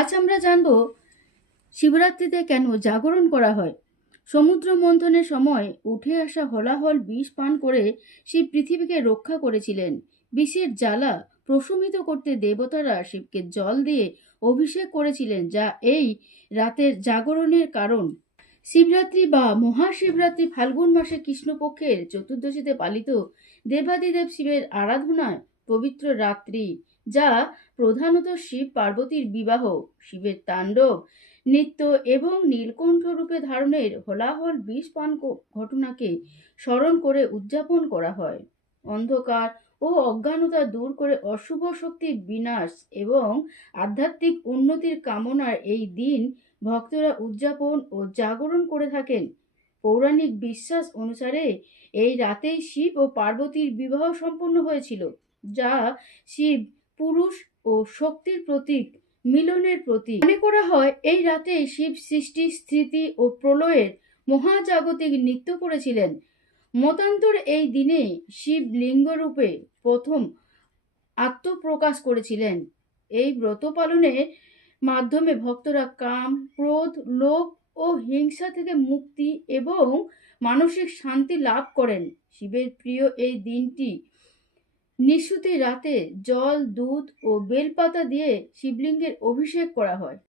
আজ আমরা জানব শিবরাত্রিতে কেন জাগরণ করা হয়। সমুদ্র মন্থনের সময় উঠে আসা হলাহল বিষ পান করে শিব পৃথিবীকে রক্ষা করেছিলেন। বিষের জ্বালা প্রশমিত করতে দেবতারা শিবকে জল দিয়ে অভিষেক করেছিলেন, যা এই রাতের জাগরণের কারণ। শিবরাত্রি বা মহাশিবরাত্রি ফাল্গুন মাসে কৃষ্ণপক্ষের চতুর্দশীতে পালিত দেবাদিদেব শিবের আরাধনায় পবিত্র রাত্রি, যা প্রধানত শিব পার্বতীর বিবাহ, শিবের তাণ্ডব নৃত্য এবং নীলকণ্ঠ রূপে ধারণের হলাহল বিষ পান ঘটনাকে স্মরণ করে উদযাপন করা হয়। অন্ধকার ও অজ্ঞানতা দূর করে অশুভ শক্তির বিনাশ এবং আধ্যাত্মিক উন্নতির কামনার এই দিন ভক্তরা উদযাপন ও জাগরণ করে থাকেন। পৌরাণিক বিশ্বাস অনুসারে এই রাতেই শিব ও পার্বতীর বিবাহ সম্পন্ন হয়েছিল, যা শিব পুরুষ ও শক্তির প্রতীক, মিলনের প্রতীক। মনে করা হয় এই রাতেই শিব সৃষ্টি, স্থিতি ও প্রলয়ের মহাজাগতিক নৃত্য করেছিলেন। মতান্তর এই দিনে শিব লিঙ্গরূপে প্রথম আত্মপ্রকাশ করেছিলেন। এই ব্রত পালনের মাধ্যমে ভক্তরা কাম, ক্রোধ, লোভ ও হিংসা থেকে মুক্তি এবং মানসিক শান্তি লাভ করেন। শিবের প্রিয় এই দিনটি নিশুতি রাতে জল, দুধ ও বেলপাতা দিয়ে শিবলিঙ্গের অভিষেক করা হয়।